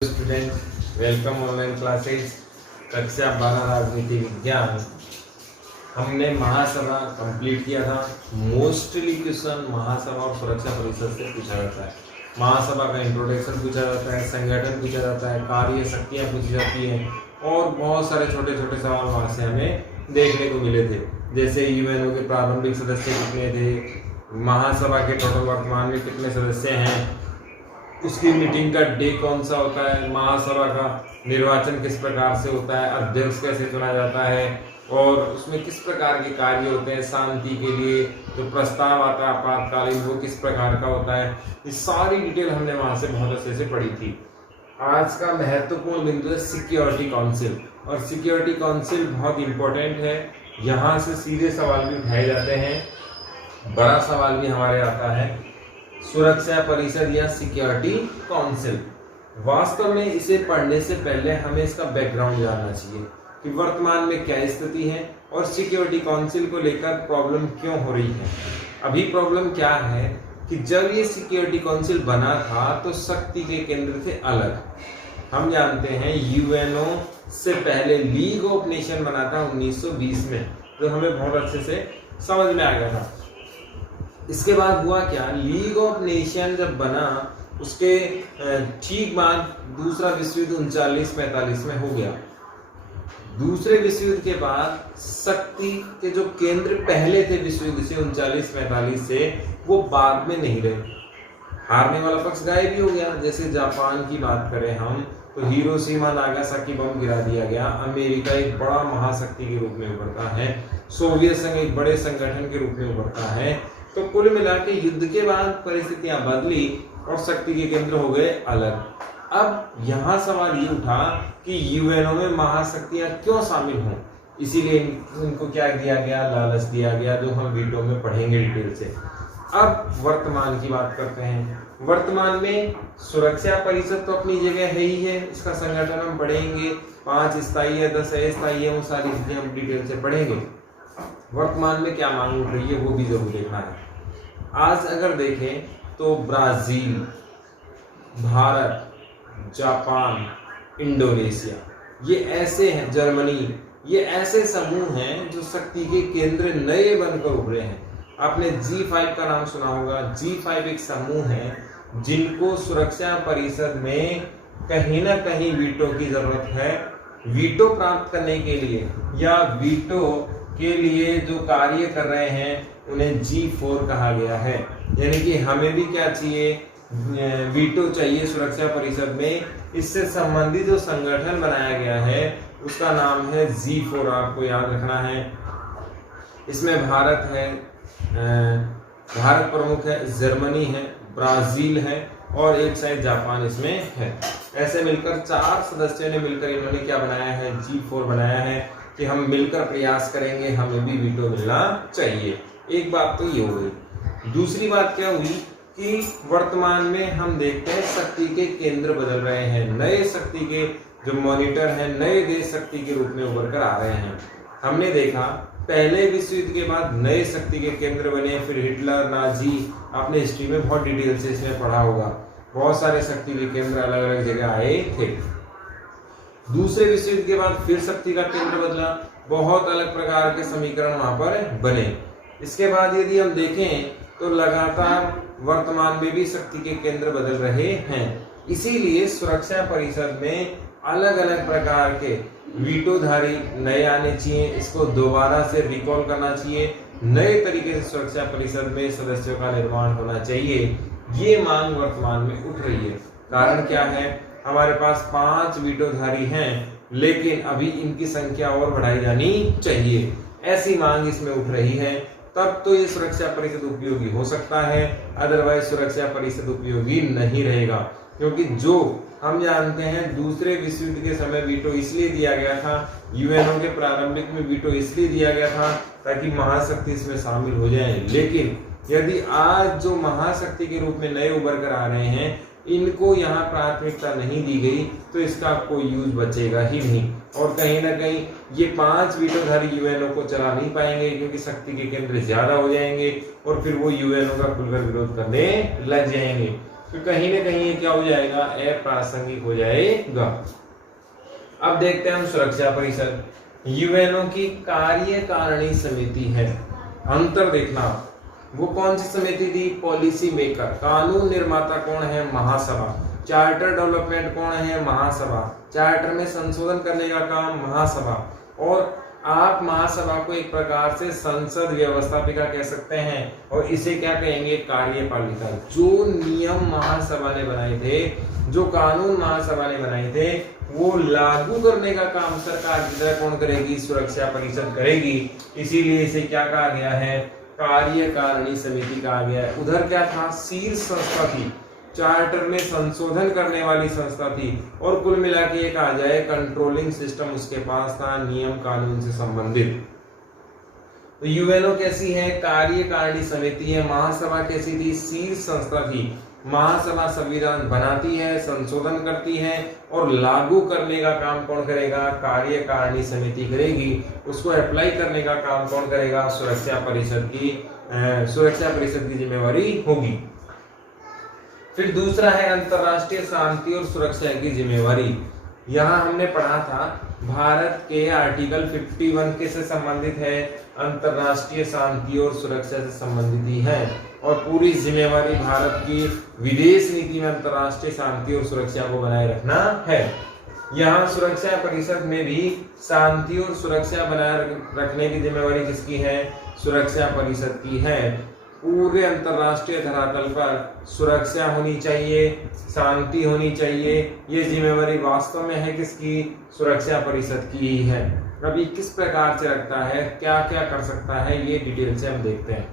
Student, welcome online classes कक्षा 12 राजनीति विज्ञान। हमने महासभा कंप्लीट किया था। मोस्टली क्वेश्चन महासभा और सुरक्षा परिषद से पूछा जाता है। महासभा का इंट्रोडक्शन पूछा जाता है, संगठन पूछा जाता है, कार्य शक्तियाँ पूछी जाती हैं और बहुत सारे छोटे छोटे सवाल वहाँ से हमें देखने को मिले थे। जैसे यूएनओ के प्रारंभिक सदस्य कितने थे, महासभा के टोटल वर्तमान में कितने सदस्य हैं, उसकी मीटिंग का डे कौन सा होता है, महासभा का निर्वाचन किस प्रकार से होता है, अध्यक्ष कैसे चुना जाता है और उसमें किस प्रकार के कार्य होते हैं, शांति के लिए जो प्रस्ताव आता है आपातकालीन वो किस प्रकार का होता है। ये सारी डिटेल हमने वहां से बहुत अच्छे से पढ़ी थी। आज का महत्वपूर्ण बिंदु है सिक्योरिटी काउंसिल, और सिक्योरिटी काउंसिल बहुत इंपॉर्टेंट है। यहाँ से सीधे सवाल भी उठाए जाते हैं, बड़ा सवाल भी हमारे आता है, सुरक्षा परिषद या सिक्योरिटी काउंसिल। वास्तव में इसे पढ़ने से पहले हमें इसका बैकग्राउंड जानना चाहिए कि वर्तमान में क्या स्थिति है और सिक्योरिटी काउंसिल को लेकर प्रॉब्लम क्यों हो रही है। अभी प्रॉब्लम क्या है कि जब ये सिक्योरिटी काउंसिल बना था तो शक्ति के केंद्र थे अलग। हम जानते हैं यूएनओ से पहले लीग ऑफ नेशन बना था 1920 में, जो हमें बहुत अच्छे से समझ में आ गया था। इसके बाद हुआ क्या, लीग ऑफ नेशन जब बना उसके ठीक बाद दूसरा विश्व युद्ध 39-45 में हो गया। दूसरे विश्व युद्ध के बाद शक्ति के जो केंद्र पहले थे विश्व युद्ध से 39-45 से, वो बाद में नहीं रहे। हारने वाला पक्ष गायब ही हो गया। जैसे जापान की बात करें हम तो हिरोशिमा नागासाकी बम गिरा दिया गया। अमेरिका एक बड़ा महाशक्ति के रूप में उभरता है, सोवियत संघ एक बड़े संगठन के रूप में उभरता है। तो कुल मिला के युद्ध के बाद परिस्थितियां बदली और शक्ति के केंद्र हो गए अलग। अब यहाँ सवाल ये उठा कि यूएनओ में महाशक्तियां क्यों शामिल हों, इसीलिए इनको क्या दिया गया, लालच दिया गया, जो हम वीडियो में पढ़ेंगे डिटेल से। अब वर्तमान की बात करते हैं। वर्तमान में सुरक्षा परिषद तो अपनी जगह है ही है, इसका संगठन हम पढ़ेंगे, 5 स्थायी है, 10 अस्थायी है, वो सारी चीजें हम डिटेल से पढ़ेंगे। वर्तमान में क्या मांग उठ रही है वो भी जरूर देखना है। आज अगर देखें तो ब्राजील, भारत, जापान, इंडोनेशिया, ये ऐसे हैं, जर्मनी, ये ऐसे समूह हैं जो शक्ति के केंद्र नए बनकर उभरे हैं। आपने G5 का नाम सुना होगा। G5 एक समूह है जिनको सुरक्षा परिषद में कहीं ना कहीं वीटो की जरूरत है। वीटो प्राप्त करने के लिए या वीटो के लिए जो कार्य कर रहे हैं उन्हें G4 कहा गया है। यानी कि हमें भी क्या चाहिए, वीटो चाहिए सुरक्षा परिषद में। इससे संबंधित जो संगठन बनाया गया है उसका नाम है G4, आपको याद रखना है। इसमें भारत है, भारत प्रमुख है, जर्मनी है, ब्राजील है और एक शायद जापान इसमें है। ऐसे मिलकर 4 सदस्यों ने मिलकर इन्होंने क्या बनाया है, G4 बनाया है कि हम मिलकर प्रयास करेंगे, हमें भी वीटो मिलना चाहिए। एक बात तो ये हो गई। दूसरी बात क्या हुई कि वर्तमान में हम देखते हैं शक्ति के केंद्र बदल रहे हैं। नए शक्ति के जो मॉनिटर हैं नए देश शक्ति के रूप में उभर कर आ रहे हैं। हमने देखा पहले विश्व युद्ध के बाद नए शक्ति के केंद्र बने, फिर हिटलर, नाजी, आपने हिस्ट्री में बहुत डिटेल से इसमें पढ़ा होगा। बहुत सारे शक्ति के केंद्र अलग अलग जगह आए थे। दूसरे विश्व युद्ध के बाद फिर शक्ति का केंद्र बदला, बहुत अलग प्रकार के समीकरण वहां पर बने। इसके बाद यदि हम देखें तो लगातार वर्तमान में भी शक्ति के केंद्र बदल रहे हैं। इसीलिए सुरक्षा परिषद में अलग अलग प्रकार के वीटोधारी नए आने चाहिए, इसको दोबारा से रिकॉल करना चाहिए, नए तरीके से सुरक्षा परिषद में सदस्यों का निर्माण होना चाहिए। ये मांग वर्तमान में उठ रही है। कारण क्या है, हमारे पास 5 वीटोधारी हैं लेकिन अभी इनकी संख्या और बढ़ाई जानी चाहिए, ऐसी मांग इसमें उठ रही है। तब तो ये सुरक्षा परिषद उपयोगी हो सकता है, अदरवाइज सुरक्षा परिषद उपयोगी नहीं रहेगा। क्योंकि जो हम जानते हैं दूसरे विश्व युद्ध के समय वीटो इसलिए दिया गया था, यूएनओ के प्रारंभिक में वीटो इसलिए दिया गया था ताकि महाशक्ति इसमें शामिल हो जाए। लेकिन यदि आज जो महाशक्ति के रूप में नए उभर कर आ रहे हैं इनको यहाँ प्राथमिकता नहीं दी गई तो इसका कोई यूज बचेगा ही नहीं। और कहीं ना कहीं ये 5 वीटोधारी यूएनओ को चला नहीं पाएंगे क्योंकि शक्ति के केंद्र ज्यादा हो जाएंगे और फिर वो यूएनओ का खुलकर विरोध करने लग जाएंगे। तो कहीं ना कहीं ये क्या हो जाएगा, अप्रासंगिक हो जाएगा। अब देखते हैं हम सुरक्षा परिषद। यूएनओ की कार्यकारिणी समिति है। अंतर देखना, वो कौन सी समिति थी, पॉलिसी मेकर। कानून निर्माता कौन है, महासभा। चार्टर डेवलपमेंट कौन है, महासभा। चार्टर में संशोधन करने का काम महासभा। और आप महासभा को एक प्रकार से संसद व्यवस्थापिका कह सकते हैं, और इसे क्या कहेंगे, कार्यपालिका। जो नियम महासभा ने बनाए थे, जो कानून महासभा ने बनाए थे, वो लागू करने का काम सरकार की तरह कौन करेगी, सुरक्षा परिषद करेगी। इसीलिए इसे क्या कहा गया है, कार्यकारिणी समिति कहा गया है। उधर क्या था, शीर्ष संस्था थी, चार्टर में संशोधन करने वाली संस्था थी, और कुल मिला के एक आ जाए कंट्रोलिंग सिस्टम उसके पास था, नियम कानून से संबंधित। तो यूएनओ कैसी है, कार्यकारिणी समिति है। महासभा कैसी थी, शीर्ष संस्था थी। महासभा संविधान बनाती है, संशोधन करती है, और लागू करने का काम कौन करेगा, कार्यकारिणी समिति करेगी। उसको अप्लाई करने का काम कौन करेगा, सुरक्षा परिषद की जिम्मेवारी होगी। फिर दूसरा है अंतरराष्ट्रीय शांति और सुरक्षा की जिम्मेवारी। यहाँ हमने पढ़ा था भारत के आर्टिकल 51 के से संबंधित है, अंतरराष्ट्रीय शांति और सुरक्षा से संबंधित ही है, और पूरी जिम्मेवारी भारत की विदेश नीति में अंतरराष्ट्रीय शांति और सुरक्षा को बनाए रखना है। यहाँ सुरक्षा परिषद में भी शांति और सुरक्षा बनाए रखने की जिम्मेवारी किसकी है, सुरक्षा परिषद की है। पूरे अंतरराष्ट्रीय धरातल पर सुरक्षा होनी चाहिए, शांति होनी चाहिए, ये जिम्मेवारी वास्तव में है किसकी, सुरक्षा परिषद की ही है। अब ये किस प्रकार से रखता है, क्या क्या कर सकता है, ये डिटेल से हम देखते हैं।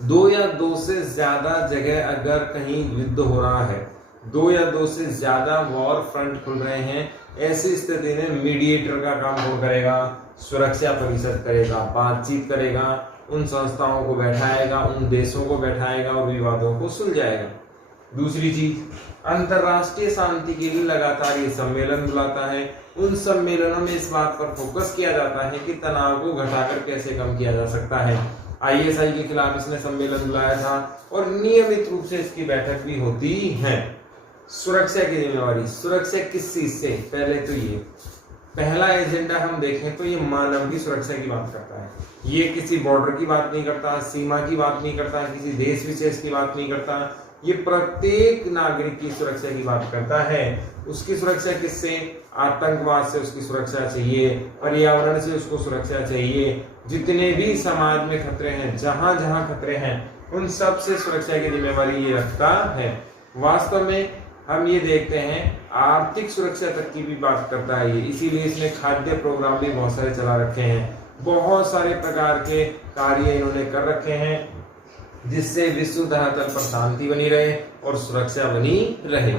2 या 2 से ज्यादा जगह अगर कहीं युद्ध हो रहा है, 2 या 2 से ज्यादा वॉर फ्रंट खुल रहे हैं, ऐसी स्थिति में मीडिएटर का काम कौन करेगा, सुरक्षा परिषद करेगा। बातचीत करेगा, उन संस्थाओं को बैठाएगा, उन देशों को बैठाएगा और विवादों को सुलझाएगा। दूसरी चीज, अंतरराष्ट्रीय शांति के लिए लगातार ये सम्मेलन बुलाता है। उन सम्मेलनों में इस बात पर फोकस किया जाता है कि तनाव को घटाकर कैसे कम किया जा सकता है। आईएसआई के खिलाफ इसने सम्मेलन बुलाया था, और नियमित रूप से इसकी बैठक भी होती है। सुरक्षा की जिम्मेवारी, सुरक्षा किस चीज से, पहले तो ये पहला एजेंडा हम देखें तो ये मानव की सुरक्षा की बात करता है। ये किसी बॉर्डर की बात नहीं करता, सीमा की बात नहीं करता, किसी देश विशेष की बात नहीं करता, ये प्रत्येक नागरिक की सुरक्षा की बात करता है। उसकी सुरक्षा किससे, आतंकवाद से उसकी सुरक्षा चाहिए, पर्यावरण से उसको सुरक्षा चाहिए, जितने भी समाज में खतरे हैं, जहां जहां खतरे हैं, उन सब से सुरक्षा की जिम्मेवारी ये रखता है। वास्तव में हम ये देखते हैं आर्थिक सुरक्षा तक की भी बात करता है ये, इसीलिए इसने खाद्य प्रोग्राम भी बहुत सारे चला रखे हैं। बहुत सारे प्रकार के कार्य इन्होंने कर रखे हैं, जिससे विश्व धरातल पर शांति बनी रहे और सुरक्षा बनी रहे।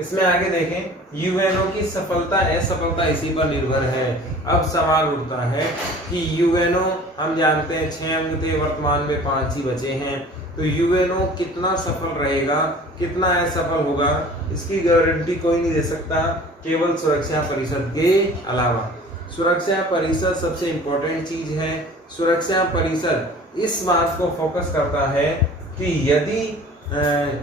इसमें आगे देखें, यूएनओ की सफलता असफलता इसी पर निर्भर है। अब सवाल उठता है कि यूएनओ, हम जानते हैं 6 अंग थे, वर्तमान में 5 ही बचे हैं, तो यूएनओ कितना सफल रहेगा, कितना असफल होगा, इसकी गारंटी कोई नहीं दे सकता, केवल सुरक्षा परिषद के अलावा। सुरक्षा परिषद सबसे इंपॉर्टेंट चीज है। सुरक्षा परिषद इस बात को फोकस करता है कि यदि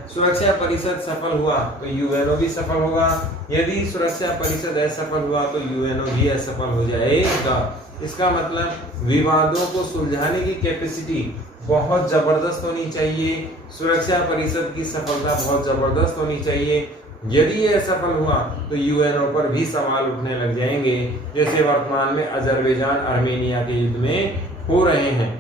सुरक्षा परिषद सफल हुआ तो यूएनओ भी सफल होगा, यदि सुरक्षा परिषद असफल हुआ तो यूएनओ भी असफल हो जाएगा। इसका मतलब विवादों को सुलझाने की कैपेसिटी बहुत जबरदस्त होनी चाहिए, सुरक्षा परिषद की सफलता बहुत जबरदस्त होनी चाहिए। यदि ये असफल हुआ तो यूएनओ पर भी सवाल उठने लग जाएंगे, जैसे वर्तमान में अजरबैजान आर्मेनिया के युद्ध में हो रहे हैं।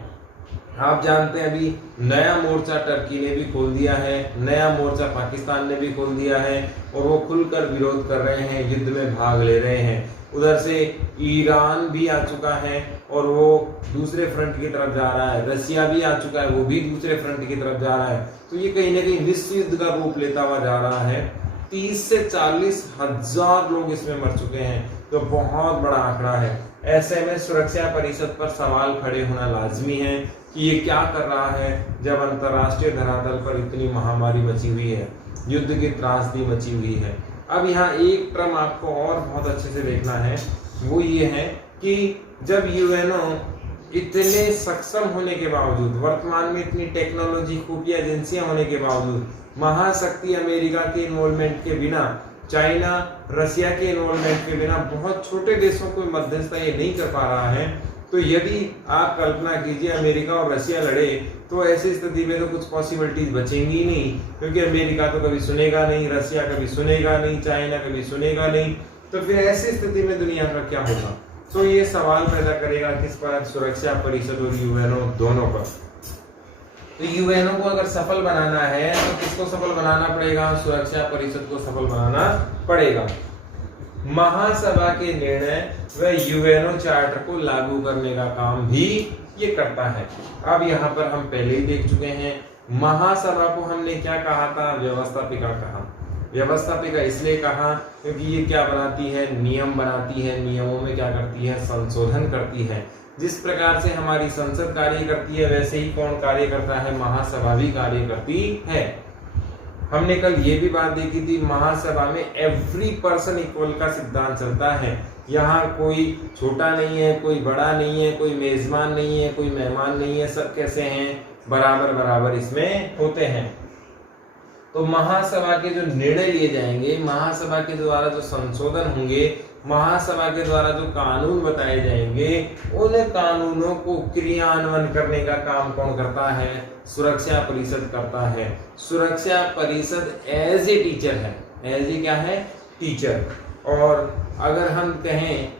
आप जानते हैं अभी नया मोर्चा टर्की ने भी खोल दिया है, नया मोर्चा पाकिस्तान ने भी खोल दिया है, और वो खुलकर विरोध कर रहे हैं, युद्ध में भाग ले रहे हैं। उधर से ईरान भी आ चुका है और वो दूसरे फ्रंट की तरफ जा रहा है, रशिया भी आ चुका है, वो भी दूसरे फ्रंट की तरफ जा रहा है। तो ये कहीं ना कहीं विश्व युद्ध का रूप लेता हुआ जा रहा है। 30 से 40 हजार लोग इसमें मर चुके हैं, तो बहुत बड़ा आंकड़ा है। ऐसे में सुरक्षा परिषद पर सवाल खड़े होना लाजमी है कि ये क्या कर रहा है, जब अंतर्राष्ट्रीय धरातल पर इतनी महामारी मची हुई है, युद्ध की त्रासदी मची हुई है। अब यहाँ एक टर्म आपको और बहुत अच्छे से देखना है, वो ये है कि जब यूएनओ इतने सक्षम होने के बावजूद, वर्तमान में इतनी टेक्नोलॉजी खुफिया एजेंसियां होने के बावजूद, महाशक्ति अमेरिका के इन्वॉल्वमेंट के बिना, चाइना रशिया के इन्वॉल्वमेंट के बिना, बहुत छोटे देशों को मध्यस्थता ये नहीं कर पा रहा है। तो यदि आप कल्पना कीजिए अमेरिका और रशिया लड़े, तो ऐसी स्थिति में तो कुछ पॉसिबिलिटीज बचेंगी नहीं, क्योंकि अमेरिका तो कभी सुनेगा नहीं, रशिया कभी सुनेगा नहीं, चाइना कभी सुनेगा नहीं। तो फिर ऐसी स्थिति में दुनिया का क्या होगा? तो ये सवाल पैदा करेगा किस पर? सुरक्षा परिषद और यूएनओ दोनों पर। तो यूएनओ को अगर सफल बनाना है तो किसको सफल बनाना पड़ेगा? सुरक्षा परिषद को सफल बनाना पड़ेगा। महासभा के निर्णय व यूएनओ चार्टर को लागू करने का काम भी ये करता है। अब यहाँ पर हम पहले ही देख चुके हैं, महासभा को हमने क्या कहा था? व्यवस्थापिका कहा। व्यवस्थापिका इसलिए कहा क्योंकि ये क्या बनाती है? नियम बनाती है। नियमों में क्या करती है? संशोधन करती है। जिस प्रकार से हमारी संसद कार्य करती है, वैसे ही कौन कार्य करता है? महासभा भी कार्य करती है। हमने कल ये भी बात देखी थी, महासभा में एवरी पर्सन इक्वल का सिद्धांत चलता है। यहाँ कोई छोटा नहीं है, कोई बड़ा नहीं है, कोई मेजबान नहीं है, कोई मेहमान नहीं है, सब कैसे हैं? बराबर बराबर इसमें होते हैं। तो महासभा के जो निर्णय लिए जाएंगे, महासभा के द्वारा जो संशोधन होंगे, महासभा के द्वारा जो कानून बताए जाएंगे, उन कानूनों को क्रियान्वयन करने का काम कौन करता है? सुरक्षा परिषद करता है। सुरक्षा परिषद एज ए टीचर है। एज ए क्या है? टीचर। और अगर हम कहें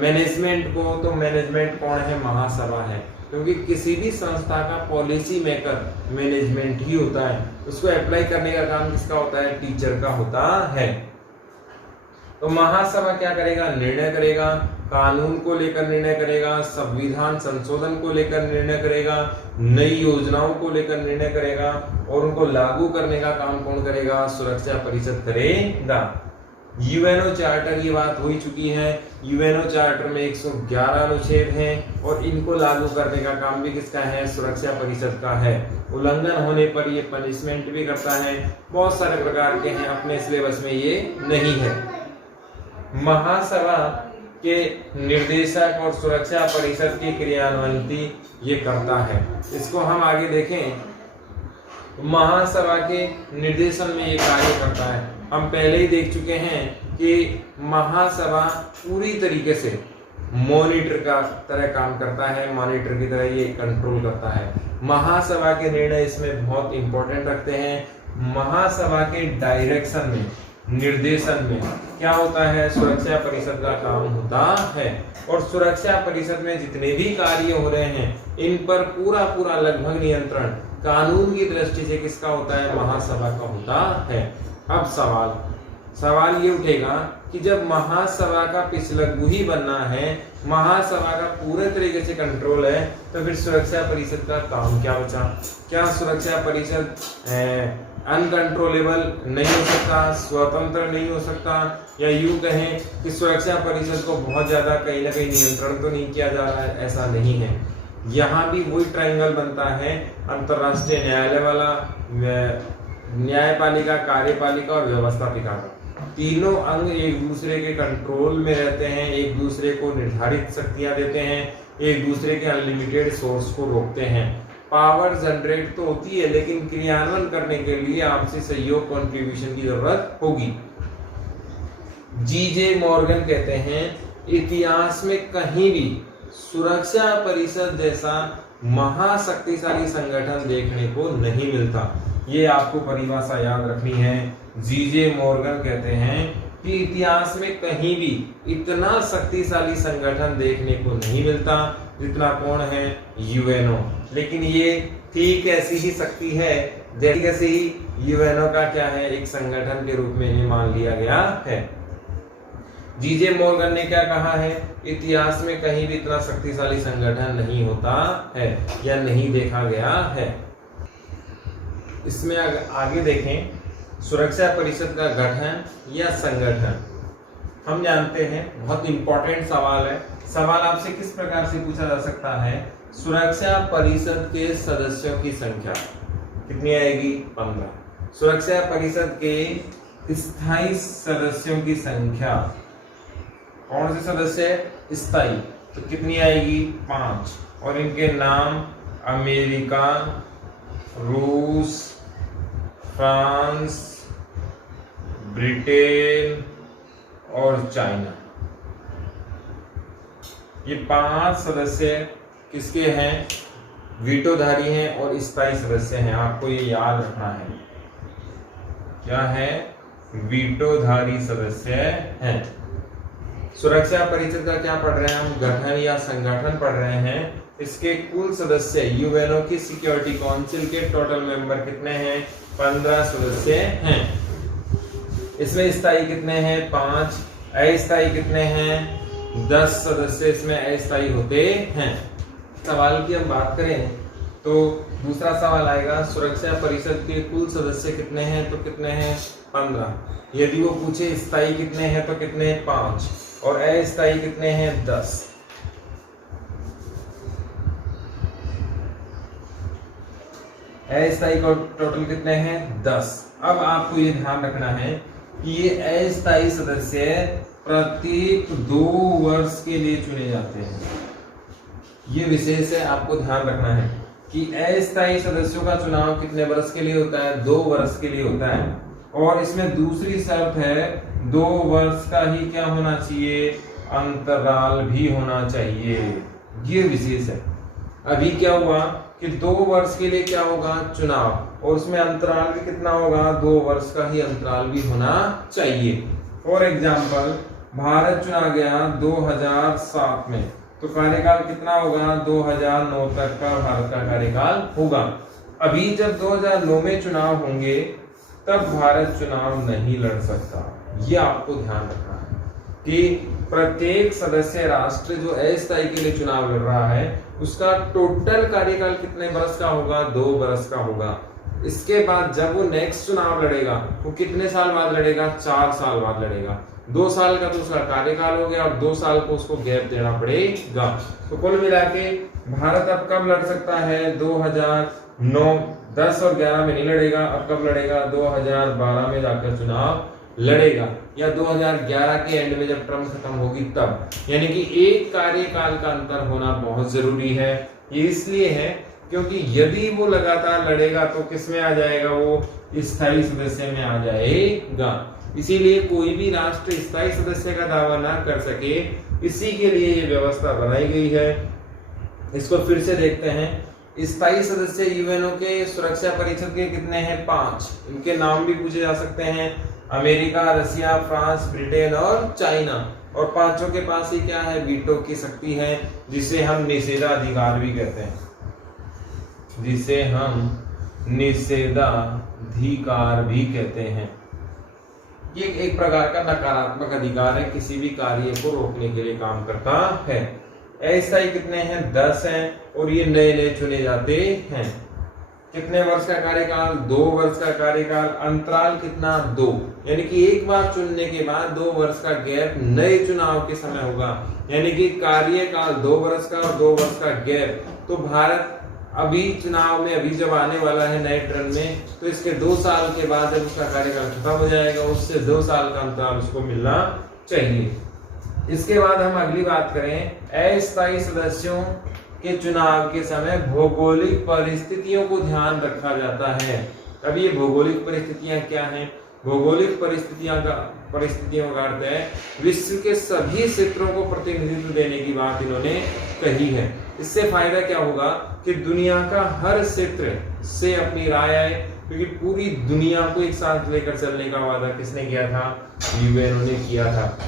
मैनेजमेंट को, तो मैनेजमेंट कौन है? महासभा है। क्योंकि किसी भी संस्था का पॉलिसी मेकर मैनेजमेंट ही होता है। उसको अप्लाई करने का काम किसका होता है? टीचर का होता है। तो महासभा क्या करेगा? निर्णय करेगा, कानून को लेकर निर्णय करेगा, संविधान संशोधन को लेकर निर्णय करेगा, नई योजनाओं को लेकर निर्णय करेगा, और उनको लागू करने का काम कौन करेगा? सुरक्षा परिषद करेगा। यूएनओ चार्टर की बात हो ही चुकी है। यूएनओ चार्टर में 111 अनुच्छेद हैं और इनको लागू करने का काम भी किसका है? सुरक्षा परिषद का है। उल्लंघन होने पर ये पनिशमेंट भी करता है। बहुत सारे प्रकार के हैं, अपने सिलेबस में ये नहीं है। महासभा के निर्देशक और सुरक्षा परिषद की क्रियान्वयन ये करता है। इसको हम आगे देखें। महासभा के निर्देशन में ये कार्य करता है। हम पहले ही देख चुके हैं कि महासभा पूरी तरीके से मॉनिटर का तरह काम करता है, मॉनिटर की तरह ये कंट्रोल करता है। महासभा के निर्णय इसमें बहुत इंपॉर्टेंट रखते हैं। महासभा के डायरेक्शन में, निर्देशन में क्या होता है? सुरक्षा परिषद का काम होता है। और सुरक्षा परिषद में जितने भी कार्य हो रहे हैं, इन पर पूरा पूरा लगभग नियंत्रण कानून की दृष्टि से किसका होता है? महासभा का होता है। अब सवाल ये उठेगा कि जब महासभा का पिछलग्गू ही बनना है, महासभा का पूरे तरीके से कंट्रोल है, तो फिर सुरक्षा परिषद का काम क्या बचा? क्या सुरक्षा परिषद अनकंट्रोलेबल नहीं हो सकता, स्वतंत्र नहीं हो सकता, या यूं कहें कि सुरक्षा परिषद को बहुत ज्यादा कहीं ना कहीं नियंत्रण तो नहीं किया जा रहा है? ऐसा नहीं है। यहाँ भी वही ट्रायंगल बनता है, अंतरराष्ट्रीय न्यायालय वाला, न्यायपालिका, कार्यपालिका और व्यवस्थापिका का। तीनों अंग एक दूसरे के कंट्रोल में रहते हैं, एक दूसरे को निर्धारित शक्तियां देते हैं, एक दूसरे के अनलिमिटेड सोर्स को रोकते हैं। पावर जनरेट तो होती है, लेकिन क्रियान्वयन करने के लिए आपसी सहयोग, कंट्रीब्यूशन की जरूरत होगी। जीजे मॉर्गन कहते हैं, इतिहास में कहीं भी सुरक्षा परिषद जैसा महाशक्तिशाली संगठन देखने को नहीं मिलता। ये आपको परिभाषा याद रखनी है। जीजे मॉर्गन कहते हैं कि इतिहास में कहीं भी इतना शक्तिशाली संगठन देखने को नहीं मिलता जितना कौन है? यूएनओ। लेकिन ये ठीक ऐसी ही शक्ति है जैसे ही यूएनओ का क्या है? एक संगठन के रूप में इन्हें मान लिया गया है। जीजे मॉर्गन ने क्या कहा है? इतिहास में कहीं भी इतना शक्तिशाली संगठन नहीं होता है या नहीं देखा गया है। इसमें आगे देखें, सुरक्षा परिषद का गठन या संगठन। हम जानते हैं, बहुत इंपॉर्टेंट सवाल है। सवाल आपसे किस प्रकार से पूछा जा सकता है? सुरक्षा परिषद के सदस्यों की संख्या कितनी आएगी? 15। सुरक्षा परिषद के स्थायी सदस्यों की संख्या, कौन से सदस्य? स्थायी, तो कितनी आएगी? 5। और इनके नाम अमेरिका, रूस, फ्रांस, ब्रिटेन और चाइना। ये 5 सदस्य किसके हैं? वीटोधारी हैं और स्थायी सदस्य हैं। आपको ये याद रखना है, क्या है? वीटोधारी सदस्य हैं। सुरक्षा परिषद का क्या पढ़ रहे हैं हम? गठन या संगठन पढ़ रहे हैं। इसके कुल सदस्य यूएनओ की सिक्योरिटी काउंसिल के टोटल मेंबर कितने हैं? 15 सदस्य हैं। इसमें स्थायी कितने हैं? 5। अस्थायी कितने हैं? 10 सदस्य इसमें अस्थायी होते हैं। सवाल की हम बात करें तो दूसरा सवाल आएगा, सुरक्षा परिषद के कुल सदस्य कितने हैं? तो कितने हैं? 15। यदि वो पूछे स्थायी कितने हैं तो कितने? 5 और अस्थायी कितने हैं? 10। अस्थायी टोटल कितने हैं? 10। अब आपको ये ध्यान रखना है कि ये अस्थायी सदस्य प्रत्येक 2 वर्ष के लिए चुने जाते हैं। ये विशेष है, आपको ध्यान रखना है कि अस्थायी सदस्यों का चुनाव कितने वर्ष के लिए होता है? 2 वर्ष के लिए होता है। और इसमें दूसरी शर्त है 2 वर्ष का ही क्या होना चाहिए? अंतराल भी होना चाहिए। ये विशेष है। अभी क्या हुआ कि 2 वर्ष के लिए क्या होगा? चुनाव, और उसमें अंतराल भी कितना होगा? 2 वर्ष का ही अंतराल भी होना चाहिए। फॉर एग्जाम्पल, भारत चुना गया 2007 में, तो कार्यकाल कितना होगा? 2009 तक का भारत का कार्यकाल होगा। अभी जब 2009 में चुनाव होंगे तब भारत चुनाव नहीं लड़ सकता। ये आपको ध्यान रखना है कि प्रत्येक सदस्य राष्ट्र जो अस्थायी के लिए चुनाव लड़ रहा है उसका टोटल कार्यकाल कितने वर्ष का होगा? 2 वर्ष का होगा। इसके बाद जब वो नेक्स्ट चुनाव लड़ेगा वो कितने साल बाद लड़ेगा? 4 साल बाद लड़ेगा। 2 साल का तो उसका कार्यकाल हो गया और 2 साल को उसको गैप देना पड़ेगा। तो कुल मिला के भारत अब कब लड़ सकता है? 2009, 10 और 11 में नहीं लड़ेगा। अब कब लड़ेगा? 2012 में जाकर चुनाव लड़ेगा, या 2011 के एंड में जब टर्म खत्म होगी तब। यानी कि एक कार्यकाल का अंतर होना बहुत जरूरी है। ये इसलिए है क्योंकि यदि वो लगातार लड़ेगा तो किस में आ जाएगा? वो स्थायी सदस्य में आ जाएगा। इसीलिए कोई भी राष्ट्र स्थायी सदस्य का दावा ना कर सके, इसी के लिए ये व्यवस्था बनाई गई है। इसको फिर से देखते हैं। स्थायी सदस्य यूएनओ के सुरक्षा परिषद के कितने हैं? 5। इनके नाम भी पूछे जा सकते हैं, अमेरिका, रसिया, फ्रांस, ब्रिटेन और चाइना। और पांचों के पास ही क्या है? वीटो की शक्ति है, जिसे हम निषेधाधिकार भी कहते हैं, जिसे हम निषेधाधिकार भी कहते हैं। ये एक प्रकार का नकारात्मक अधिकार है, किसी भी कार्य को रोकने के लिए काम करता है। अस्थायी कितने हैं? 10 हैं और ये नए नए चुने जाते हैं। कितने वर्ष का कार्यकाल? 2 वर्ष का कार्यकाल। अंतराल कितना? 2। यानी कि एक बार चुनने के बाद 2 वर्ष का गैप नए चुनाव के समय होगा। यानी कि कार्यकाल 2 वर्ष का और 2 वर्ष का गैप। तो भारत अभी चुनाव में अभी जब आने वाला है नए टर्म में, तो इसके 2 साल के बाद जब उसका कार्यकाल खत्म हो जाएगा, उससे 2 साल का अंतराल उसको मिलना चाहिए। इसके बाद हम अगली बात करें, अस्थायी सदस्यों के चुनाव के समय भौगोलिक परिस्थितियों को ध्यान रखा जाता है। अब ये भौगोलिक परिस्थितियां क्या हैं? भौगोलिक परिस्थितियों का अर्थ है विश्व के सभी क्षेत्रों को प्रतिनिधित्व देने की बात इन्होंने कही है। इससे फायदा क्या होगा कि दुनिया का हर क्षेत्र से अपनी राय आए, क्योंकि पूरी दुनिया को एक साथ लेकर चलने का वादा किसने किया था? यूएनओ ने किया था।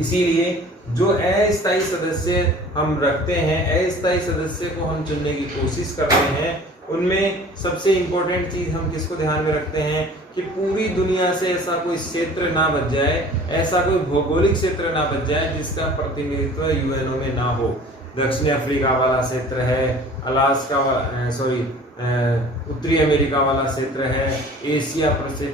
इसीलिए जो अस्थायी सदस्य हम रखते हैं, अस्थायी सदस्य को हम चुनने की कोशिश करते हैं, उनमें सबसे इंपॉर्टेंट चीज हम किसको ध्यान में रखते हैं कि पूरी दुनिया से ऐसा कोई क्षेत्र ना बच जाए, ऐसा कोई भौगोलिक क्षेत्र ना बच जाए जिसका प्रतिनिधित्व यूएनओ में ना हो। दक्षिण अफ्रीका वाला क्षेत्र है, अलास्का उत्तरी अमेरिका वाला क्षेत्र है, एशिया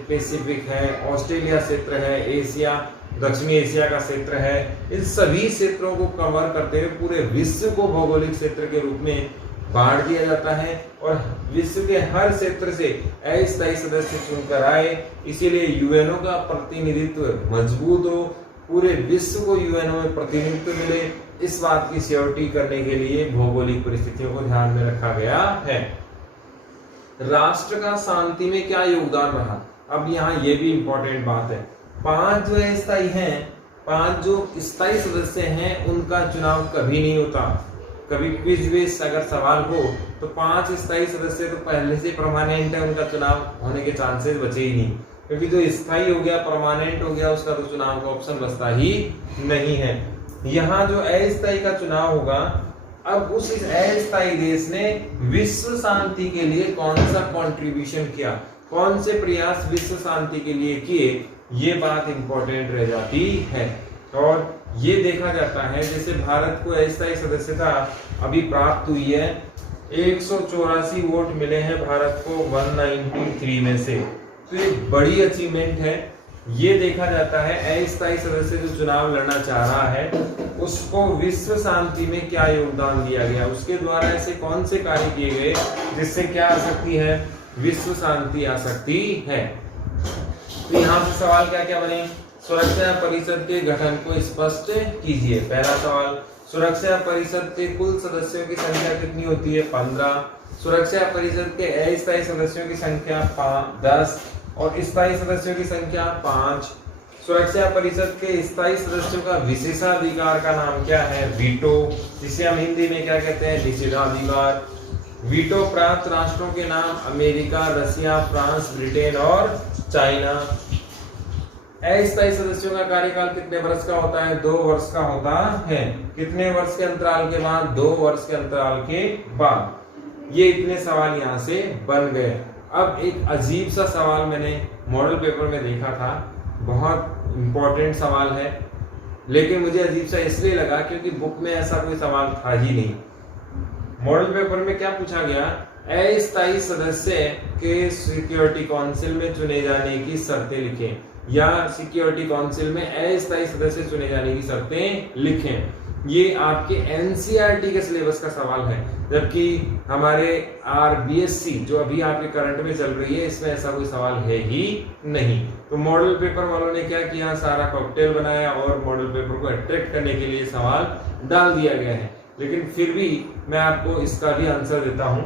पैसिफिक है, ऑस्ट्रेलिया क्षेत्र है, एशिया दक्षिणी एशिया का क्षेत्र है। इन सभी क्षेत्रों को कवर करते हुए पूरे विश्व को भौगोलिक क्षेत्र के रूप में बांट दिया जाता है और विश्व के हर क्षेत्र से अस्थायी सदस्य चुनकर आए। इसीलिए यूएनओ का प्रतिनिधित्व मजबूत हो, पूरे विश्व को यूएनओ में प्रतिनिधित्व मिले, इस बात की श्योरिटी करने के लिए भौगोलिक परिस्थितियों को ध्यान में रखा गया है। राष्ट्र का शांति में क्या योगदान रहा? अब यहाँ ये भी इंपॉर्टेंट बात है। 5 जो अस्थायी हैं, 5 जो स्थायी सदस्य हैं, उनका चुनाव कभी नहीं होता। कभी क्विज विज अगर सवाल हो तो 5 स्थायी सदस्य तो पहले से परमानेंट है, उनका चुनाव होने के चांसेस बचे ही नहीं, क्योंकि जो स्थायी हो गया, परमानेंट हो गया, उसका तो चुनाव का ऑप्शन बचता ही नहीं है। यहाँ जो अस्थायी का चुनाव होगा, अब उस अस्थायी देश ने विश्व शांति के लिए कौन सा कंट्रीब्यूशन किया, कौन से प्रयास विश्व शांति के लिए किए, ये बात इंपॉर्टेंट रह जाती है। और ये देखा जाता है, जैसे भारत को अस्थायी सदस्यता अभी प्राप्त हुई है, 184 वोट मिले हैं भारत को 193 में से, तो ये बड़ी अचीवमेंट है। ये देखा जाता है अस्थायी सदस्य जो चुनाव लड़ना चाह रहा है, उसको विश्व शांति में क्या योगदान दिया गया, उसके द्वारा ऐसे कौन से कार्य किए गए जिससे क्या आ सकती है, विश्व शांति आ सकती है। तो यहाँ से सवाल क्या क्या बने? सुरक्षा परिषद के गठन को स्पष्ट कीजिए। पहला सवाल, सुरक्षा परिषद के कुल सदस्यों की संख्या कितनी होती है? 15। सुरक्षा परिषद के अस्थायी सदस्यों की संख्या 10 और स्थायी सदस्यों की संख्या 5। सुरक्षा परिषद के स्थायी सदस्यों का विशेषाधिकार का नाम क्या है? वीटो, जिसे हम हिंदी में क्या कहते हैं? निषेधाधिकार। वीटो प्राप्त राष्ट्रों के नाम अमेरिका, रशिया, फ्रांस, ब्रिटेन और चाइना। अस्थायी सदस्यों का कार्यकाल कितने वर्ष का होता है? 2 वर्ष का होता है। कितने वर्ष के अंतराल के बाद? 2 वर्ष के अंतराल के बाद। ये इतने सवाल यहाँ से बन गए। अब एक अजीब सा सवाल मैंने मॉडल पेपर में देखा था, बहुत इंपॉर्टेंट सवाल है, लेकिन मुझे अजीब सा इसलिए लगा क्योंकि बुक में ऐसा कोई सवाल था ही नहीं। मॉडल पेपर में क्या पूछा गया? अस्थायी सदस्य के सिक्योरिटी काउंसिल में चुने जाने की शर्तें लिखें, या सिक्योरिटी काउंसिल में अस्थायी सदस्य चुने जाने की शर्तें लिखें। ये आपके एनसीईआरटी के सिलेबस का सवाल है, जबकि हमारे आरबीएससी जो अभी आपके करंट में चल रही है, इसमें ऐसा कोई सवाल है ही नहीं। तो मॉडल पेपर वालों ने क्या किया? सारा कॉकटेल बनाया और मॉडल पेपर को अट्रैक्ट करने के लिए सवाल डाल दिया गया है। लेकिन फिर भी मैं आपको इसका भी आंसर देता हूं।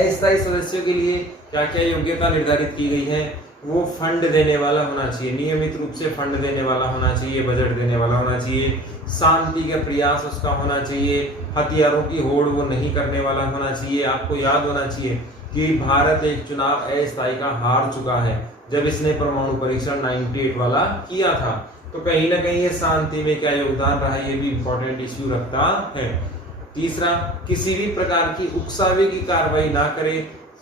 अस्थायी सदस्यों के लिए क्या क्या योग्यता निर्धारित की गई है? वो फंड देने वाला होना चाहिए, नियमित रूप से फंड देने वाला होना चाहिए, बजट देने वाला होना चाहिए, शांति का प्रयास उसका होना चाहिए, हथियारों की होड़ वो नहीं करने वाला होना चाहिए। आपको याद होना चाहिए कि भारत एक चुनाव अस्थायी का हार चुका है जब इसने परमाणु परीक्षण 98 वाला किया था। तो कहीं ना कहीं ये शांति में क्या योगदान रहा, ये भी इंपॉर्टेंट इश्यू रखता है। तीसरा, किसी भी प्रकार की उकसावे की कार्रवाई ना करे,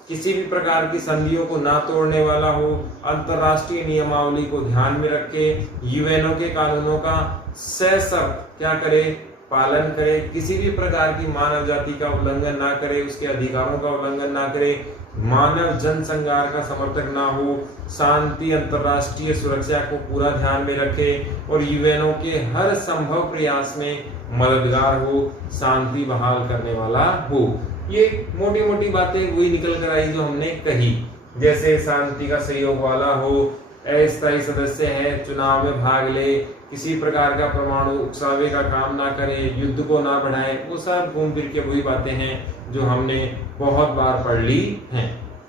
किसी भी प्रकार की संधियों को ना तोड़ने वाला हो, अंतरराष्ट्रीय नियमावली को ध्यान में रखे, यूएनओ के कानूनों का सशर्त क्या करे? पालन करे, किसी भी प्रकार की मानव जाति का उल्लंघन ना करे, उसके अधिकारों का उल्लंघन ना करे, मानव जनसंहार का समर्थक ना हो, शांति अंतरराष्ट्रीय सुरक्षा को पूरा ध्यान में रखे और यूएनओ के हर संभव प्रयास में मददगार हो, शांति बहाल करने वाला हो। ये मोटी मोटी बातें वही निकल कर आई जो हमने कही, जैसे शांति का सहयोग वाला हो, अस्थायी सदस्य है, चुनाव में भाग ले, किसी प्रकार का परमाणु उकसावे का काम ना करे, युद्ध को ना बढ़ाए। वो सब घूम फिर के वही बातें हैं जो हमने बहुत बार पढ़ ली हैं।